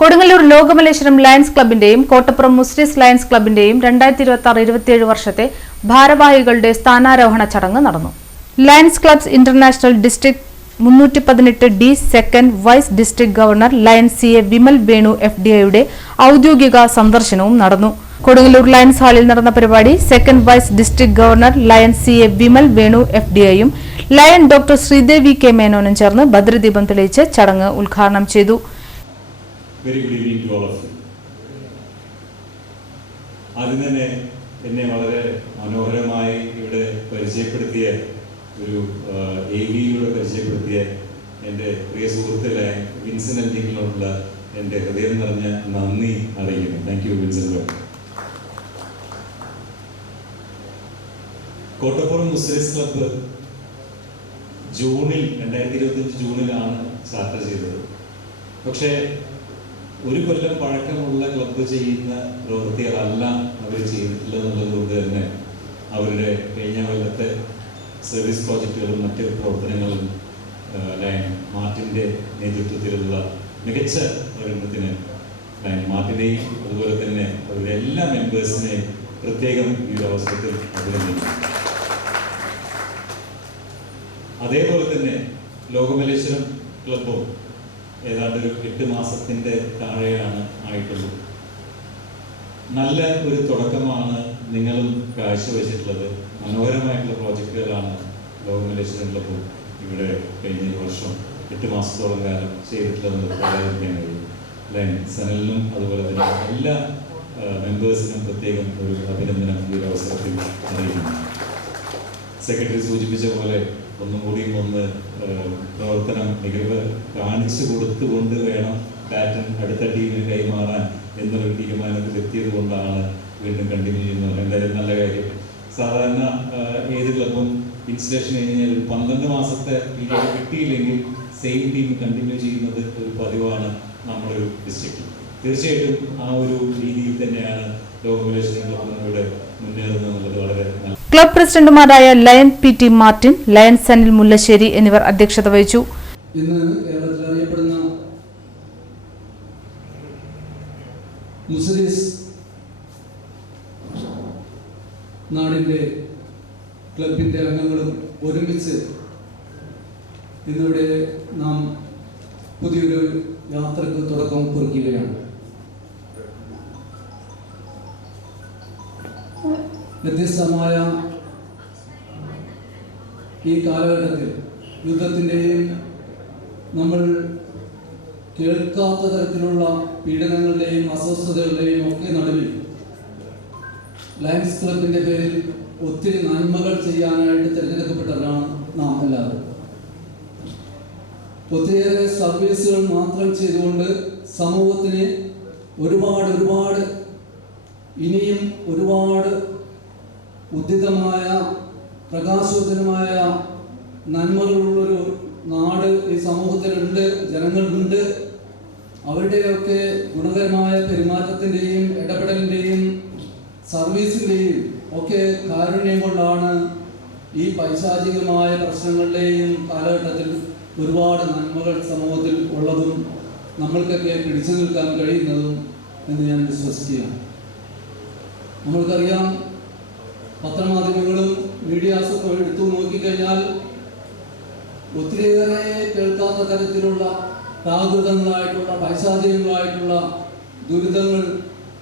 Kodungallur Lokamaleswaram Lions ക്ലബിന്റെയും Kottappuram Muziris Lions ക്ലബിന്റെയും 2026-27 വർഷത്തെ ഭാരവാഹികളുടെ സ്ഥാനാരോഹണ ചടങ്ങ് നടന്നു. Lions Clubs International district 318D second vice district governor lion CA Vimal Venu FDIയുടെ ഔദ്യോഗിക സന്ദർശനവും നടന്നു. കൊടുങ്ങല്ലൂർ ലയൺസ് ഹാളിൽ നടന്ന പരിപാടി second vice district governor lion CA Vimal Venu FDIയും ലയൺ ഡോക്ടർ ശ്രീദേവി K മേനോനും ചേർന്ന് ഭദ്രദീപം തെളിയിച്ച് ചടങ്ങ് ഉദ്ഘാടനം ചെയ്തു. Very good evening to all of you. ആദ്യം തന്നെ എന്നെ വളരെ മനോഹരമായി ഇവിടെ പരിചയപ്പെടുത്തിയ ഒരു AVയുടെ പരിചയപ്പെടുത്തിയ എൻ്റെ പ്രിയ സുഹൃത്തിലെ വിൻസെൻ്റ് ജിങ്ങിനോടുള്ള എൻ്റെ ഹൃദയം നിറഞ്ഞ നന്ദി അറിയിക്കുന്നു. Thank you Vincent. Kottappuram Muziris club 2025 ജൂണിലാണ് സ്റ്റാർട്ട് ചെയ്തത്. പക്ഷേ ഒരു കൊല്ലം പഴക്കമുള്ള ക്ലബ്ബ് ചെയ്യുന്ന പ്രവൃത്തികളല്ല അവർ ചെയ്തിട്ടില്ലെന്നുള്ളത് കൊണ്ട് തന്നെ അവരുടെ കഴിഞ്ഞ കൊല്ലത്തെ സർവീസ് പ്രോജക്റ്റുകളും മറ്റ് പ്രവർത്തനങ്ങളും ലയൺ മാർട്ടിൻ്റെ നേതൃത്വത്തിലുള്ള മികച്ച പ്രകടനത്തിന് ലയൺ മാർട്ടിനെയും അതുപോലെ തന്നെ അവരുടെ എല്ലാ മെമ്പേഴ്സിനെയും പ്രത്യേകം ഈ ഒരു അവസരത്തിൽ അഭിനന്ദിക്കുന്നു. അതേപോലെ തന്നെ ലോകമലേശ്വരം ക്ലബ്ബും ഏതാണ്ട് ഒരു 8 മാസത്തിൻ്റെ താഴെയാണ് ആയിട്ടുള്ളൂ. നല്ല ഒരു തുടക്കമാണ് നിങ്ങളും കാഴ്ചവെച്ചിട്ടുള്ളത്. മനോഹരമായിട്ടുള്ള പ്രോജക്റ്റുകളാണ് ലോകമലേശ്വരം ക്ലബ്ബും ഇവിടെ കഴിഞ്ഞ വർഷം 8 മാസത്തോളം കാലം ചെയ്തിട്ടുള്ളത് പറയാതിരിക്കാൻ കഴിയും. ലയൺ സനലിനും അതുപോലെ തന്നെ എല്ലാ മെമ്പേഴ്സിനും പ്രത്യേകം ഒരു അഭിനന്ദനം ഈ ഒരു അവസരത്തിൽ അറിയിക്കുന്നു. സെക്രട്ടറി സൂചിപ്പിച്ച പോലെ ഒന്നും കൂടിയും പ്രവർത്തനം മികവ് കാണിച്ചു കൊടുത്തുകൊണ്ട് വേണം ബാറ്റൺ അടുത്ത ടീമിന് കൈമാറാൻ എന്നൊരു തീരുമാനത്തിൽ എത്തിയത് കൊണ്ടാണ് വീണ്ടും കണ്ടിന്യൂ ചെയ്യുന്നത്. എന്തായാലും നല്ല കാര്യം. സാധാരണ ഏത് ക്ലബും ഇൻസ്റ്റലേഷൻ കഴിഞ്ഞാൽ 12 മാസത്തെ പീരീഡ് കിട്ടിയില്ലെങ്കിൽ സെയിം ടീം കണ്ടിന്യൂ ചെയ്യുന്നത് ഒരു പതിവാണ് നമ്മുടെ ഒരു ഡിസ്ട്രിക്റ്റിൽ. തീർച്ചയായിട്ടും ആ ഒരു രീതിയിൽ തന്നെയാണ് ലോകമലേശ്വരം ക്ലബിലൂടെ മുന്നേറുന്നത്. വളരെ നല്ല. ക്ലബ് പ്രസിഡന്റുമാരായ lion PT Martin, lion Sanil Mullassery എന്നിവർ അധ്യക്ഷത വഹിച്ചു. ഇന്ന് കേരളത്തിൽ അറിയപ്പെടുന്ന മുസ്ലിസ് നാടിൻ്റെ ക്ലബിൻ്റെ അംഗങ്ങളും ഒരുമിച്ച് ഇന്നിവിടെ നാം പുതിയൊരു യാത്രക്ക് തുടക്കം കുറിക്കുകയാണ്. വ്യത്യസ്തമായ ഈ കാലഘട്ടത്തിൽ യുദ്ധത്തിൻ്റെയും നമ്മൾ കേൾക്കാത്ത തരത്തിലുള്ള പീഡനങ്ങളുടെയും അസ്വസ്ഥതകളുടെയും ഒക്കെ നടുവിൽ ലയൺസ് ക്ലബിൻ്റെ പേരിൽ ഒത്തിരി നന്മകൾ ചെയ്യാനായിട്ട് തിരഞ്ഞെടുക്കപ്പെട്ടവരാണ് നാം എല്ലാവരും. ഒത്തിരിയേറെ സർവീസുകൾ മാത്രം ചെയ്തുകൊണ്ട് സമൂഹത്തിന് ഒരുപാട് ഇനിയും ഒരുപാട് ഉദ്ധിതമായ പ്രകാശോജ്വലമായ നന്മകളുള്ളൊരു നാട് ഈ സമൂഹത്തിലുണ്ട്, ജനങ്ങളുണ്ട്. അവരുടെയൊക്കെ ഗുണകരമായ പെരുമാറ്റത്തിൻ്റെയും ഇടപെടലിൻ്റെയും സർവീസിൻ്റെയും ഒക്കെ കാരുണ്യം കൊണ്ടാണ് ഈ പൈശാചികമായ പ്രശ്നങ്ങളുടെയും കാലഘട്ടത്തിൽ ഒരുപാട് നന്മകൾ സമൂഹത്തിൽ ഉള്ളതും നമ്മൾക്കൊക്കെ പിടിച്ചു നിൽക്കാൻ കഴിയുന്നതും എന്ന് ഞാൻ വിശ്വസിക്കുകയാണ്. നമ്മൾക്കറിയാം, പത്രമാധ്യമങ്ങളും മീഡിയാസൊക്കെ എടുത്തു നോക്കിക്കഴിഞ്ഞാൽ ഒത്തിരിയേറെ കേൾക്കാത്ത തരത്തിലുള്ള പ്രാകൃതങ്ങളായിട്ടുള്ള പൈശാചികങ്ങളായിട്ടുള്ള ദുരിതങ്ങൾ,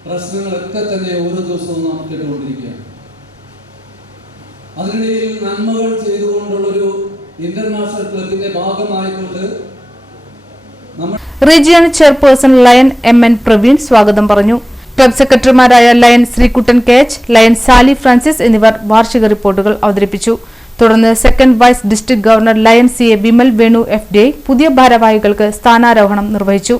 പ്രശ്നങ്ങളൊക്കെ തന്നെ ഓരോ ദിവസവും നാം കേട്ടുകൊണ്ടിരിക്കുകയാണ്. അതിനിടയിൽ നന്മകൾ ചെയ്തുകൊണ്ടുള്ളൊരു ഇന്റർനാഷണൽ ക്ലബിന്റെ ഭാഗമായിക്കൊണ്ട് region chairperson lion MN Praveen സ്വാഗതം പറഞ്ഞു. ക്ലബ് സെക്രട്ടറിമാരായ lion Sreekuttan KH, lion Sally Francis എന്നിവർ വാർഷിക റിപ്പോർട്ടുകൾ അവതരിപ്പിച്ചു. തുടർന്ന് second vice district governor lion CA Vimal Venu FDI പുതിയ ഭാരവാഹികൾക്ക് സ്ഥാനാരോഹണം നിർവഹിച്ചു.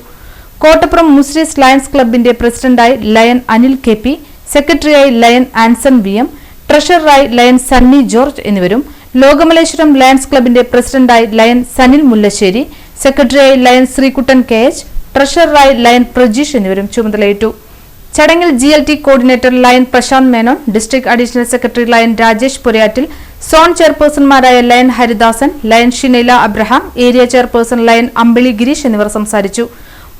കോട്ടപ്പുറം മുസ്ലിസ് ലയൺസ് ക്ലബിന്റെ പ്രസിഡന്റായി ലയൺ അനിൽ KP, സെക്രട്ടറിയായി ലയൺ ആൻസൺ VM, ട്രഷററായി ലയൺ സണ്ണി ജോർജ് എന്നിവരും ലോകമലേശ്വരം ലയൺസ് ക്ലബിന്റെ പ്രസിഡന്റായി ലയൺ സനിൽ മുല്ലശ്ശേരി, സെക്രട്ടറിയായി ലയൺ ശ്രീകുട്ടൻ KH, ട്രഷററായി ലയൺ പ്രജീഷ് എന്നിവരും ചുമതലയേറ്റു. ചടങ്ങിൽ GLT coordinator lion Prashanth Menon, district additional secretary lion Rajesh Purayattil, zone ചെയർപേഴ്സൺമാരായ lion Haridasan, lion Shinaila Abraham, area chairperson lion Ambili Gireesh എന്നിവർ സംസാരിച്ചു.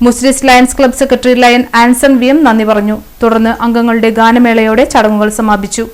Muziris Lions club secretary lion Anson V M നന്ദി പറഞ്ഞു. തുടർന്ന് അംഗങ്ങളുടെ ഗാനമേളയോടെ ചടങ്ങുകൾ സമാപിച്ചു.